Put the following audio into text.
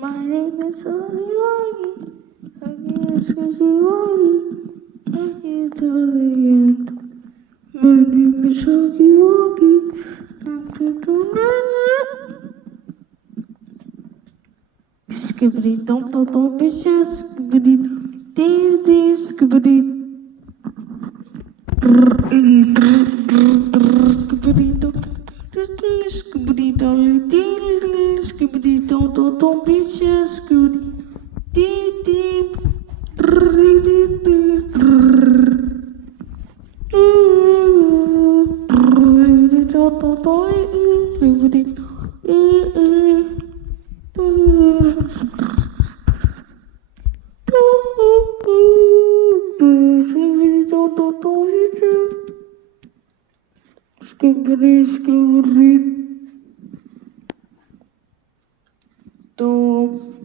My name is Huggy Wuggy. Huggy is Huggy Wuggy. Huggy till the end. My name is Huggy Wuggy. Skibbity dum dum dum bitches. Skibbity dee dee skibbity. Skibbity dum. Skibbity dolly dee dee. Skibbity dum dum dum bitches. Skibbity dee dee. Skibbity, skibbity, dum.